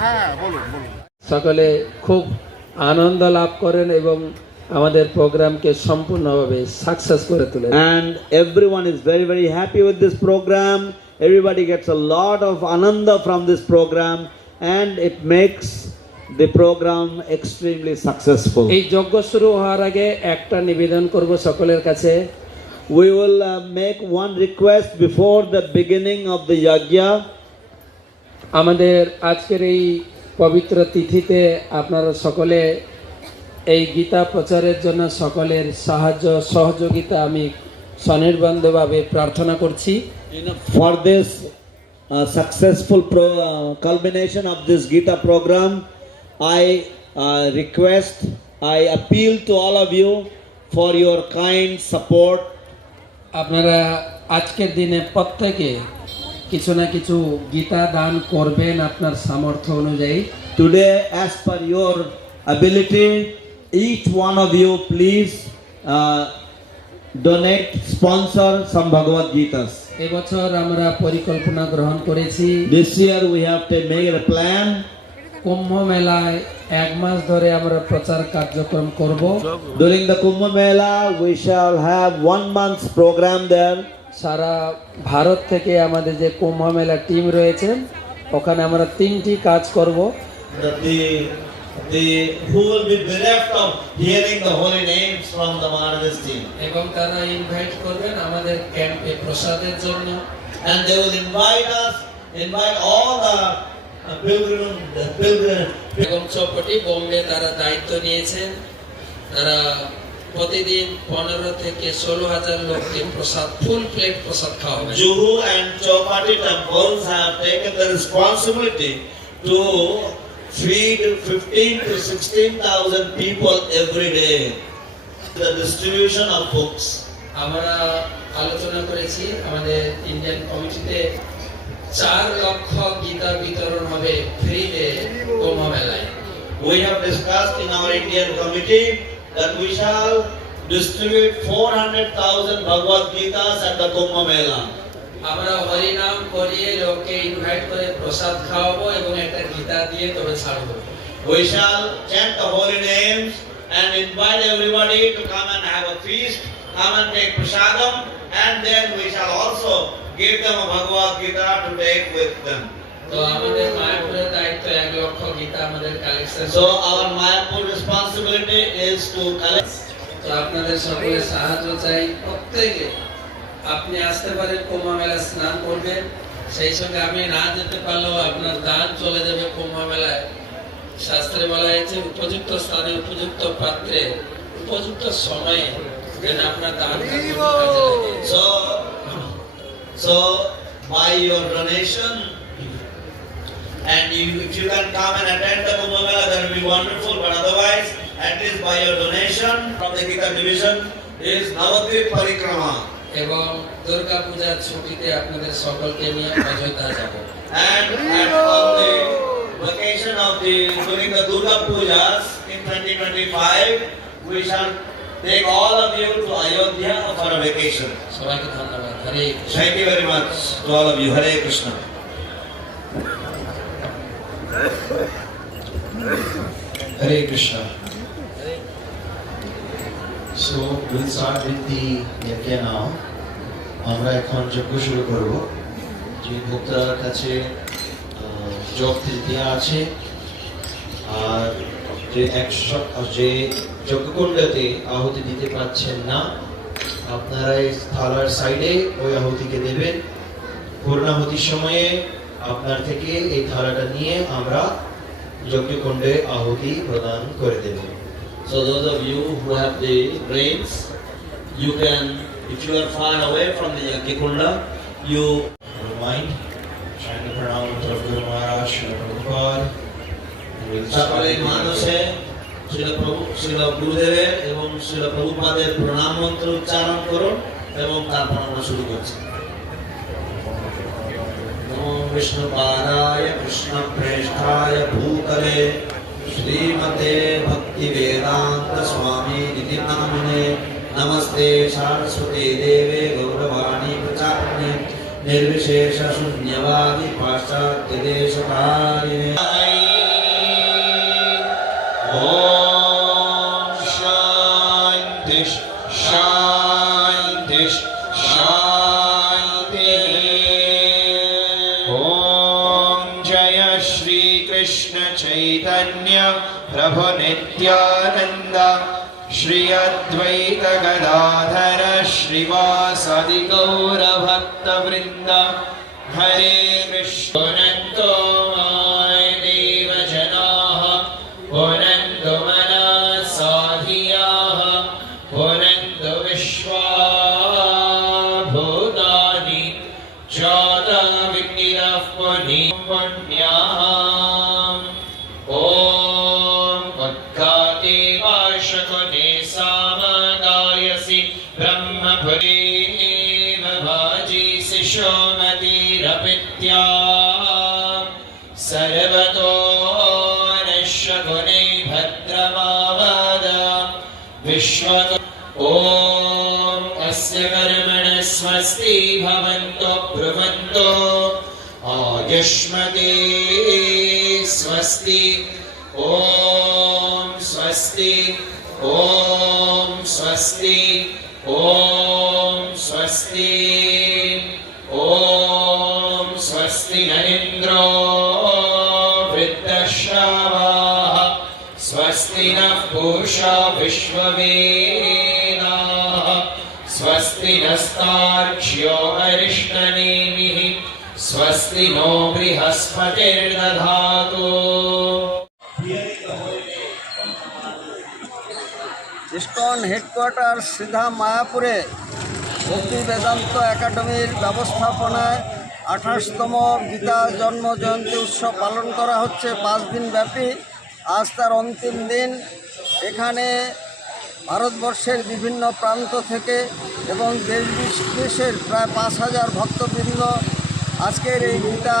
হ্যাঁ বলুন বলুন। সকলে খুব আনন্দ লাভ করেন এবং আমাদের প্রোগ্রামকে সম্পূর্ণভাবে সাকসেস করে তোলেন। And everyone is very, very happy with this program. Everybody gets a lot of ananda from this program, and it makes the program extremely successful. এই যজ্ঞ শুরু হওয়ার আগে একটা নিবেদন করব সকলের কাছে। We will make one request before the beginning of the yajna. আমাদের আজকের এই পবিত্র তিথিতে আপনারা সকলে এই গীতা প্রচারের জন্য সকলের সাহায্য সহযোগিতা আমি স্বনির্বন্ধভাবে প্রার্থনা করছি। For this successful culmination of this Gita program, I request, I appeal to all of you for your kind support. আপনারা আজকের দিনে প্রত্যেকে কিছু না কিছু গীতা দান করবেন আপনার সামর্থ্য অনুযায়ী। Today, as per your ability, each one of you please donate, sponsor some Bhagavad Gitas. এবছর আমরা পরিকল্পনা গ্রহণ করেছি, This year we have to make a plan. কুম্ভ মেলায় 1 মাস ধরে আমরা প্রচার কার্যক্রম করব। During the Kumbh Mela, we shall have 1 month's program there. সারা ভারত থেকে আমাদের যে কুম্ভ মেলা টিম রয়েছেন ওখানে আমরা 3টি কাজ করব। The who will be bereft of hearing the holy names from the Maharaj's team, এবং তারা ইনভাইট করবেন আমাদের ক্যাম্পে প্রসাদের জন্য। and they will invite all the pilgrim. এবং চৌপটি বোম্বে তারা দায়িত্ব নিয়েছেন, তারা প্রতিদিন 15 থেকে 16,000 লোককে প্রসাদ ফুল প্লেট প্রসাদ খাওয়াবে। Juhu and Chowpatty temples have taken the responsibility to feed 15 to 16,000 people every day. The distribution of books. আমরা আলোচনা করেছি আমাদের ইন্ডিয়ান কমিটিতে 4 লক্ষ গীতা বিতরণ হবে ফ্রিতে কুম্ভ মেলায়। We have discussed in our Indian committee that we shall distribute 400,000 Bhagavad Gitas at the Kumbh Mela. আমরা হরি নাম করিয়ে লোককে ইনভাইট করে প্রসাদ খাওয়াবো এবং একটা গীতা দিয়ে তবে ছাড়বো। We shall chant the holy names and invite everybody to come and have a feast, come and take prasadam, and then we shall also give them a Bhagavad Gita to take with them. তো আমাদের মায়াপুরের দায়িত্ব 1 লক্ষ গীতা আমাদের collection. So our Mayapur responsibility is to collect. তো আপনাদের সকলের সাহায্য চাই। প্রত্যেকে আপনি আসতে পারেন কুম্ভ মেলা স্নান করবেন, সেই সঙ্গে আমি না যেতে পারলেও আপনার দান চলে যাবে কুম্ভ মেলায়। শাস্ত্রে বলা হয়েছে উপযুক্ত স্থানে উপযুক্ত পাত্রে উপযুক্ত সময়ে যেন আপনার দান কাজে লাগে। So by your donation, and if you can come and attend the Kumbh Mela, that will be wonderful. But otherwise, at least by your donation from the Gita division is Navadvip Parikrama. এবং দুর্গা পূজার ছুটিতে আপনাদের সকলকে নিয়ে অযোধ্যা যাব। And on the vacation of during the Durga Pujas in 2025, we shall take all of you to Ayodhya for a vacation. সবাইকে ধন্যবাদ। হরে Krishna. Thank you very much to all of you. Hare Krishna. Hare Krishna. So we'll start with the yajna now. আমরা এখন যজ্ঞ শুরু করব। যে ভক্তদের কাছে যোগ দেওয়া আছে আর যে যজ্ঞকুণ্ডতে আহুতি দিতে পারছেন না আপনারা এই থালার সাইডে ওই আহুতিকে দেবেন। পূর্ণাহুতির সময়ে আপনার থেকে এই থালাটা নিয়ে আমরা যজ্ঞকুণ্ডে আহুতি প্রদান করে দেব। So those of you who have the grains, you can, if you are far away from the Yajna, you Remind, trying to pronounce the Guru Maharaj, Srila Prabhupada. সকলে মানুষে শ্রীল গুরুদেবের এবং শ্রীল প্রভুপাদের প্রণাম মন্ত্র উচ্চারণ করুন এবং তারপর আমরা শুরু করছি। নমো বিষ্ণুপাদায় কৃষ্ণ প্রেষ্ঠায় ভূতলে শ্রীমতে ভক্তি বেদান্ত স্বামী নিতি নামিনে नमस्ते सरस्वती देवे गौरवाणी प्रचारिणे निर्विशेष शून्यवादी पाश्चात्य देशकारिणे। ओम शांति शांति शांति। ओम जय श्री कृष्ण चैतन्य प्रभु नित्यानंद श्री अद्वैत गदाधर श्रीवासादि गौर भक्त वृंद। हरे कृष्ण। पुनन्तो माय देव जनाः पुनन्तु मनः साधियाः पुनन्तु विश्वा भूतानि जाता विघ्नाः पुण्याः। ॐ उद्गाते वाशकुने सामगायसि ब्रह्मपुरेव भाजीसि शोमतिरपित्या सर्वतो नश्यकुने भद्रमावद विश्वतो। ॐ अस्य कर्मणः स्वस्ति भवन्तो ब्रुवन्तो आयुष्मते स्वस्ति। ॐ स्वस्ति ॐ स्वस्ति ॐ स्वस्ति ॐ स्वस्ति न इन्द्रो वृद्धश्रवाः स्वस्ति नः पूषा विश्ववेदाः स्वस्ति नस्तार्क्ष्यो अरिष्टनेमिः स्वस्ति नो बृहस्पतिर्दधातु। ইস্কন হেডকোয়ার্টার সিধা মায়াপুরে ভক্তি বেদান্ত একাডেমির ব্যবস্থাপনায় 28তম গীতা জন্ম জয়ন্তী উৎসব পালন করা হচ্ছে 5 দিন ব্যাপী। আজ তার অন্তিম দিন। এখানে ভারতবর্ষের বিভিন্ন প্রান্ত থেকে এবং দেশ বিদেশের প্রায় 5000 ভক্তবৃন্দ আজকের এই গীতা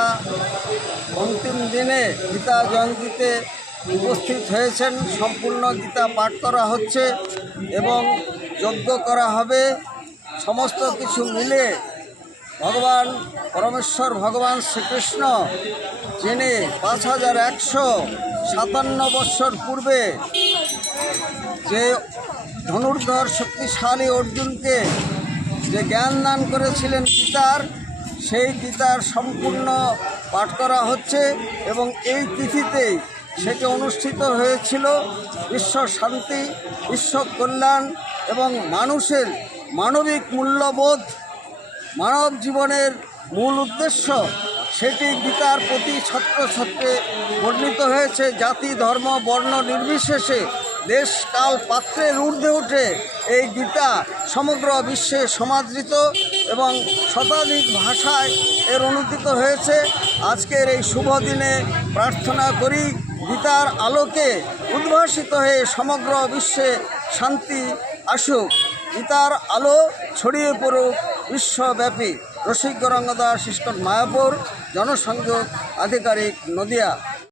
অন্তিম দিনে গীতা জয়ন্তীতে উপস্থিত হয়েছেন। সম্পূর্ণ গীতা পাঠ করা হচ্ছে এবং যজ্ঞ করা হবে। সমস্ত কিছু মিলে ভগবান পরমেশ্বর ভগবান শ্রীকৃষ্ণ, যিনি 5157 বৎসর পূর্বে যে ধনুর্ধর শক্তিশালী অর্জুনকে যে জ্ঞান দান করেছিলেন গীতার, সেই গীতার সম্পূর্ণ পাঠ করা হচ্ছে এবং এই তিথিতেই সেটি অনুষ্ঠিত হয়েছিল। বিশ্ব শান্তি, বিশ্ব কল্যাণ এবং মানুষের মানবিক মূল্যবোধ, মানব জীবনের মূল উদ্দেশ্য, সেটি গীতার প্রতি ছত্রে বর্ণিত হয়েছে। জাতি ধর্ম বর্ণ নির্বিশেষে দেশ কাল পাত্রের ঊর্ধ্বে উঠে এই গীতা সমগ্র বিশ্বে সমাদৃত এবং শতাধিক ভাষায় এর অনুদিত হয়েছে। আজকের এই শুভ দিনে প্রার্থনা করি গীতার আলোকে উদ্ভাসিত হয়ে সমগ্র বিশ্বে শান্তি আসুক, গীতার আলো ছড়িয়ে পড়ুক বিশ্বব্যাপী। রসিক গৌরাঙ্গ দাস, ইস্কন মায়াপুর, জনসংযোগ আধিকারিক, নদিয়া।